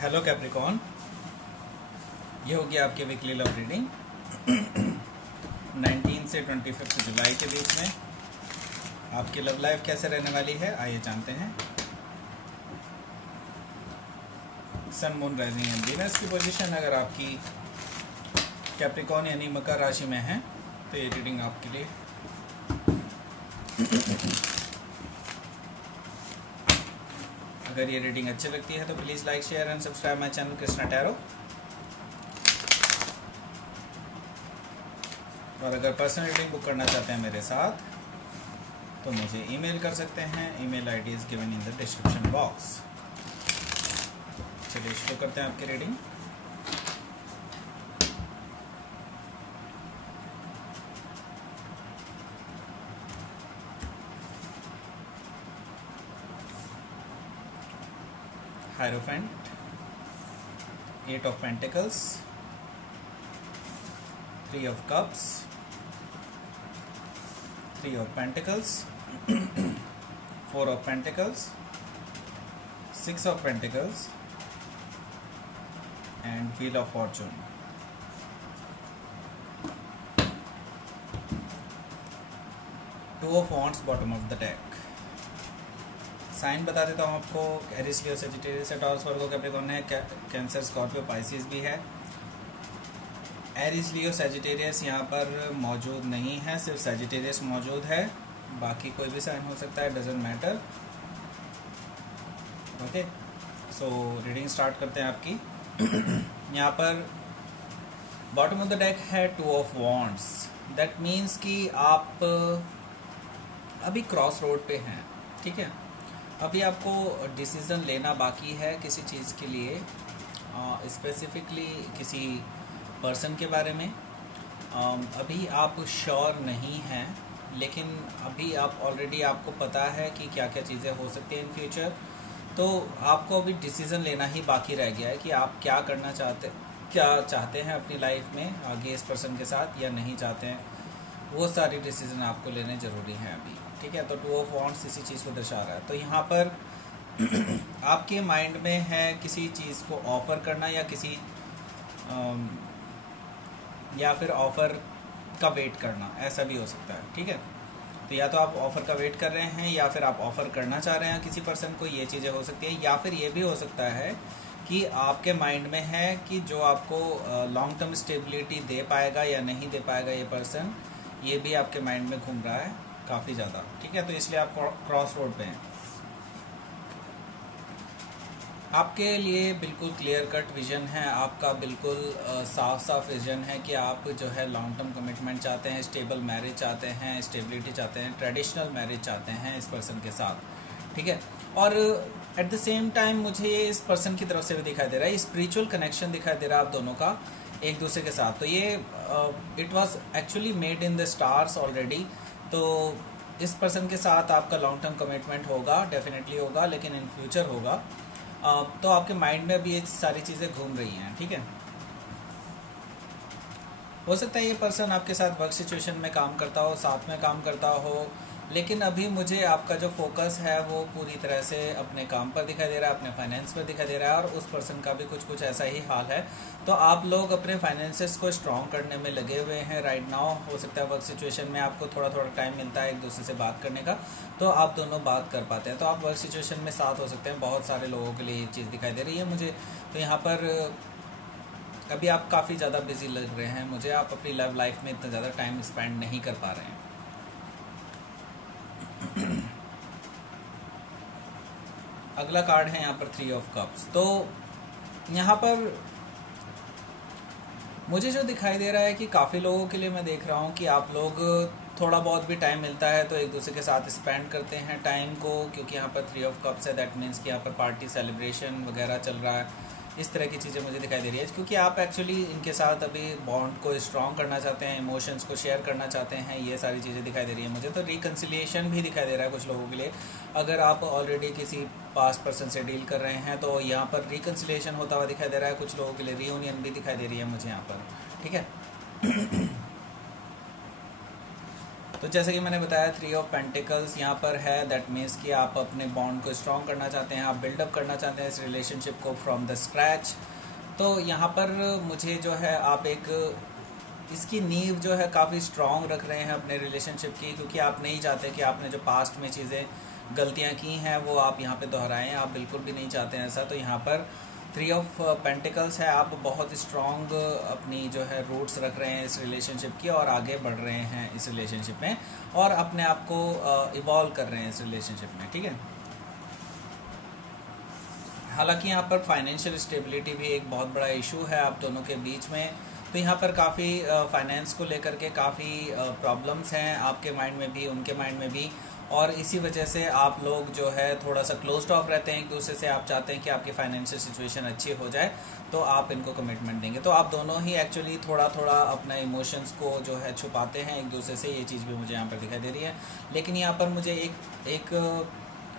Hello Capricorn, ये हो गया आपके वीकली लव रीडिंग 19 से 25 जुलाई के बीच में। आपकी लव लाइफ कैसे रहने वाली है, आइए जानते हैं। सन, मून, राइजिंग एंड वीनस की पोजीशन अगर आपकी कैप्रिकॉन यानी मकर राशि में है तो ये रीडिंग आपके लिए अगर ये रीडिंग अच्छी लगती है तो please like, share and subscribe my channel Krishna tarot. और अगर पर्सनल रीडिंग बुक करना चाहते हैं मेरे साथ तो मुझे ईमेल कर सकते हैं। Email ID is given in the description box. चलिए शुरू करते हैं आपकी reading. Hierophant, 8 of Pentacles, 3 of Cups, 3 of Pentacles, 4 of Pentacles, 6 of Pentacles, and Wheel of Fortune. Two of Wands, bottom of the deck. Sign बता देता हूँ आपको। Aries, Leo, Sagittarius, Taurus, Virgo, Capricorn है, कैंसर, स्कॉर्पियो, पाइसिस भी है। Eris, Leo, Sagittarius यहाँ पर मौजूद नहीं है, सिर्फ सजिटेरियस मौजूद है। बाकी कोई भी साइन हो सकता है, doesn't matter. Okay, so reading start करते हैं आपकी। यहाँ पर बॉटम ऑफ द डेक है 2 ऑफ वॉन्ड्स। दैट मीन्स कि आप अभी क्रॉस रोड पे हैं, ठीक है। अभी आपको डिसीज़न लेना बाकी है किसी चीज़ के लिए, स्पेसिफिकली किसी पर्सन के बारे में। अभी आप श्योर नहीं हैं, लेकिन अभी आप ऑलरेडी आपको पता है कि क्या क्या चीज़ें हो सकती हैं इन फ्यूचर। तो आपको अभी डिसीज़न लेना ही बाकी रह गया है कि आप क्या करना चाहते हैं अपनी लाइफ में आगे इस पर्सन के साथ, या नहीं चाहते हैं। वो सारी डिसीज़न आपको लेने ज़रूरी हैं अभी, ठीक है। तो 2 ऑफ वॉन्ड्स इसी चीज़ को दर्शा रहा है। तो यहाँ पर आपके माइंड में है किसी चीज़ को ऑफ़र करना, या या फिर ऑफ़र का वेट करना, ऐसा भी हो सकता है, ठीक है। तो या तो आप ऑफ़र का वेट कर रहे हैं, या फिर आप ऑफ़र करना चाह रहे हैं किसी पर्सन को, ये चीज़ें हो सकती है। या फिर ये भी हो सकता है कि आपके माइंड में है कि जो आपको लॉन्ग टर्म स्टेबिलिटी दे पाएगा या नहीं दे पाएगा ये पर्सन, ये भी आपके माइंड में घूम रहा है काफ़ी ज़्यादा, ठीक है। तो इसलिए आप क्रॉस रोड पे हैं। आपके लिए बिल्कुल क्लियर कट विजन है, आपका बिल्कुल साफ विजन है कि आप जो है लॉन्ग टर्म कमिटमेंट चाहते हैं, स्टेबल मैरिज चाहते हैं, स्टेबिलिटी चाहते हैं, ट्रेडिशनल मैरिज चाहते हैं इस पर्सन के साथ, ठीक है। और एट द सेम टाइम मुझे ये इस पर्सन की तरफ से भी दिखाई दे रहा है, स्पिरिचुअल कनेक्शन दिखाई दे रहा है आप दोनों का एक दूसरे के साथ। तो ये it was actually made in the stars already. तो इस पर्सन के साथ आपका लॉन्ग टर्म कमिटमेंट होगा, डेफिनेटली होगा, लेकिन इन फ्यूचर होगा। तो आपके माइंड में अभी ये सारी चीज़ें घूम रही हैं, ठीक है। हो सकता है ये पर्सन आपके साथ वर्क सिचुएशन में काम करता हो, साथ में काम करता हो, लेकिन अभी मुझे आपका जो फोकस है वो पूरी तरह से अपने काम पर दिखाई दे रहा है, अपने फाइनेंस पर दिखाई दे रहा है। और उस पर्सन का भी कुछ ऐसा ही हाल है। तो आप लोग अपने फाइनेंसेस को स्ट्रॉन्ग करने में लगे हुए हैं राइट नाउ। हो सकता है वर्क सिचुएशन में आपको थोड़ा टाइम मिलता है एक दूसरे से बात करने का, तो आप दोनों बात कर पाते हैं। तो आप वर्क सिचुएशन में साथ हो सकते हैं। बहुत सारे लोगों के लिए ये चीज़ दिखाई दे रही है मुझे। तो यहाँ पर अभी आप काफ़ी ज़्यादा बिजी लग रहे हैं मुझे, आप अपनी लव लाइफ में इतना ज़्यादा टाइम स्पेंड नहीं कर पा रहे हैं। अगला कार्ड है यहाँ पर 3 ऑफ कप्स। तो यहाँ पर मुझे जो दिखाई दे रहा है कि काफ़ी लोगों के लिए मैं देख रहा हूँ कि आप लोग थोड़ा बहुत भी टाइम मिलता है तो एक दूसरे के साथ स्पेंड करते हैं टाइम को, क्योंकि यहाँ पर 3 ऑफ कप्स है। दैट मीन्स कि यहाँ पर पार्टी, सेलिब्रेशन वगैरह चल रहा है। इस तरह की चीज़ें मुझे दिखाई दे रही है, क्योंकि आप एक्चुअली इनके साथ अभी बॉन्ड को स्ट्रॉन्ग करना चाहते हैं, इमोशंस को शेयर करना चाहते हैं। ये सारी चीज़ें दिखाई दे रही है मुझे। तो रिकन्सिलिएशन भी दिखाई दे रहा है कुछ लोगों के लिए। अगर आप ऑलरेडी किसी पास्ट पर्सन से डील कर रहे हैं तो यहाँ पर रिकन्सिलिएशन होता हुआ दिखाई दे रहा है। कुछ लोगों के लिए रियूनियन भी दिखाई दे रही है मुझे यहाँ पर, ठीक है। तो जैसे कि मैंने बताया 3 ऑफ पेंटिकल्स यहाँ पर है, दैट मीन्स कि आप अपने बॉन्ड को स्ट्रॉन्ग करना चाहते हैं, आप बिल्डअप करना चाहते हैं इस रिलेशनशिप को फ्रॉम द स्क्रैच। तो यहाँ पर मुझे जो है आप एक इसकी नींव जो है काफ़ी स्ट्रॉन्ग रख रहे हैं अपने रिलेशनशिप की, क्योंकि आप नहीं चाहते कि आपने जो पास्ट में चीज़ें गलतियाँ की हैं वो आप यहाँ पे दोहराएं, आप बिल्कुल भी नहीं चाहते हैं ऐसा। तो यहाँ पर 3 ऑफ पेंटिकल्स है, आप बहुत स्ट्रॉन्ग अपनी जो है रूट्स रख रहे हैं इस रिलेशनशिप की और आगे बढ़ रहे हैं इस रिलेशनशिप में और अपने आप को इवॉल्व कर रहे हैं इस रिलेशनशिप में, ठीक है। हालांकि यहाँ पर फाइनेंशियल स्टेबिलिटी भी एक बहुत बड़ा इशू है आप दोनों के बीच में। तो यहाँ पर काफ़ी फाइनेंस को लेकर के काफ़ी प्रॉब्लम्स हैं आपके माइंड में भी, उनके माइंड में भी, और इसी वजह से आप लोग जो है थोड़ा सा क्लोज्ड ऑफ रहते हैं एक दूसरे से। आप चाहते हैं कि आपकी फाइनेंशियल सिचुएशन अच्छी हो जाए तो आप इनको कमिटमेंट देंगे। तो आप दोनों ही एक्चुअली थोड़ा थोड़ा अपना इमोशंस को जो है छुपाते हैं एक दूसरे से, ये चीज़ भी मुझे यहाँ पर दिखाई दे रही है। लेकिन यहाँ पर मुझे एक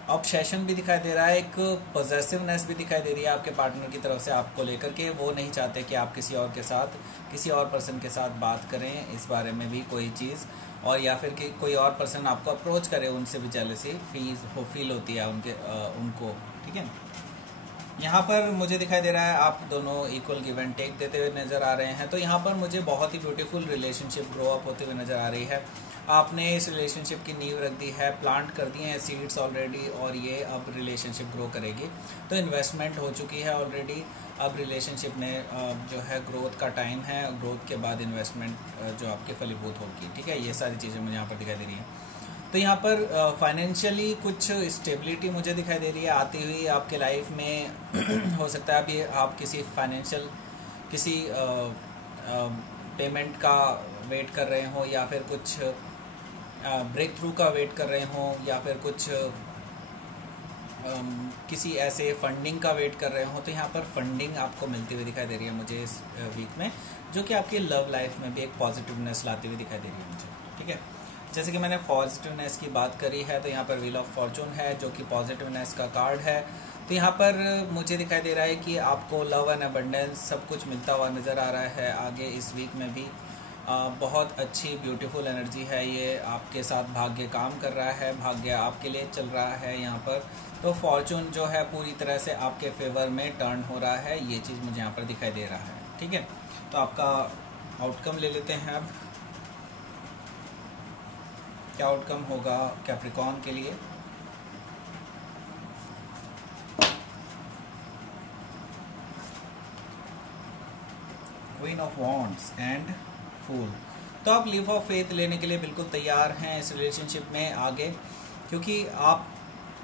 ऑब्सेशन भी दिखाई दे रहा है, एक पॉजेसिवनेस भी दिखाई दे रही है आपके पार्टनर की तरफ से आपको लेकर के। वो नहीं चाहते कि आप किसी और के साथ, किसी और पर्सन के साथ बात करें इस बारे में भी कोई चीज़, और या फिर कि कोई और पर्सन आपको अप्रोच करे, उनसे भी जेलसी फील होती है उनको, ठीक है। यहाँ पर मुझे दिखाई दे रहा है आप दोनों इक्वल गिव एंड टेक देते हुए नज़र आ रहे हैं। तो यहाँ पर मुझे बहुत ही ब्यूटीफुल रिलेशनशिप ग्रो अप होते हुए नज़र आ रही है। आपने इस रिलेशनशिप की नींव रख दी है, प्लांट कर दिए हैं सीड्स ऑलरेडी, और ये अब रिलेशनशिप ग्रो करेगी। तो इन्वेस्टमेंट हो चुकी है ऑलरेडी, अब रिलेशनशिप में जो है ग्रोथ का टाइम है, ग्रोथ के बाद इन्वेस्टमेंट जो आपके फलीभूत होगी, ठीक है। ये सारी चीज़ें मुझे यहाँ पर दिखाई दे रही हैं। तो यहाँ पर फाइनेंशियली कुछ स्टेबिलिटी मुझे दिखाई दे रही है आती हुई आपके लाइफ में। हो सकता है अभी आप किसी फाइनेंशियल किसी पेमेंट का वेट कर रहे हो, या फिर कुछ ब्रेक थ्रू का वेट कर रहे हो, या फिर कुछ किसी ऐसे फंडिंग का वेट कर रहे हो। तो यहाँ पर फंडिंग आपको मिलती हुई दिखाई दे रही है मुझे इस वीक में, जो कि आपकी लव लाइफ में भी एक पॉजिटिवनेस लाती हुई दिखाई दे रही है मुझे, ठीक है। जैसे कि मैंने पॉजिटिवनेस की बात करी है, तो यहाँ पर व्हील ऑफ फॉर्चून है जो कि पॉजिटिवनेस का कार्ड है। तो यहाँ पर मुझे दिखाई दे रहा है कि आपको लव एंड अबंडेंस सब कुछ मिलता हुआ नज़र आ रहा है आगे इस वीक में भी। बहुत अच्छी ब्यूटीफुल एनर्जी है ये, आपके साथ भाग्य काम कर रहा है, भाग्य आपके लिए चल रहा है यहाँ पर। तो फॉर्चून जो है पूरी तरह से आपके फेवर में टर्न हो रहा है, ये चीज़ मुझे यहाँ पर दिखाई दे रहा है, ठीक है। तो आपका आउटकम ले लेते हैं अब, क्या आउटकम होगा कैप्रिकॉर्न के लिए। क्वीन ऑफ वॉन्ड्स एंड फूल। तो आप लीव ऑफ फेथ लेने के लिए बिल्कुल तैयार हैं इस रिलेशनशिप में आगे, क्योंकि आप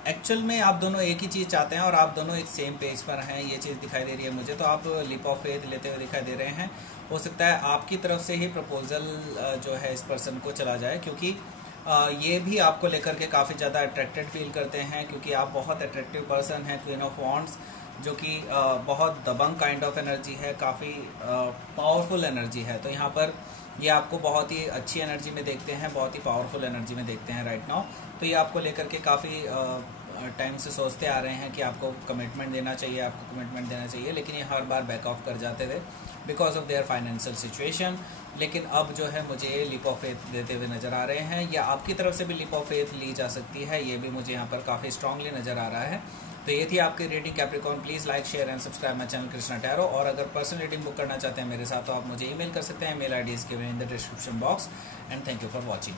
एक्चुअल में आप दोनों एक ही चीज़ चाहते हैं और आप दोनों एक सेम पेज पर हैं, ये चीज़ दिखाई दे रही है मुझे। तो आप लीप ऑफ फेथ लेते हुए दिखाई दे रहे हैं। हो सकता है आपकी तरफ से ही प्रपोजल जो है इस पर्सन को चला जाए, क्योंकि ये भी आपको लेकर के काफ़ी ज़्यादा अट्रैक्टेड फील करते हैं, क्योंकि आप बहुत अट्रैक्टिव पर्सन हैं। क्वीन ऑफ वॉन्ड्स जो कि बहुत दबंग काइंड ऑफ एनर्जी है, काफ़ी पावरफुल एनर्जी है। तो यहाँ पर ये आपको बहुत ही अच्छी एनर्जी में देखते हैं, बहुत ही पावरफुल एनर्जी में देखते हैं राइट नाउ। तो ये आपको लेकर के काफ़ी टाइम से सोचते आ रहे हैं कि आपको कमिटमेंट देना चाहिए, आपको कमिटमेंट देना चाहिए, लेकिन ये हर बार बैक ऑफ कर जाते थे because of their financial situation. लेकिन अब जो है मुझे ये लीप ऑफ फेथ देते हुए नज़र आ रहे हैं, या आपकी तरफ से भी लीप ऑफ फेथ ली जा सकती है, ये भी मुझे यहाँ पर काफ़ी स्ट्रांगली नज़र आ रहा है। तो ये थी आपकी rating Capricorn. Please like share and subscribe my channel Krishna tarot. और अगर पर्सनल रेटिंग बुक करना चाहते हैं मेरे साथ तो आप मुझे ईमेल कर सकते हैं, mail ID is given in the description box. And thank you for watching.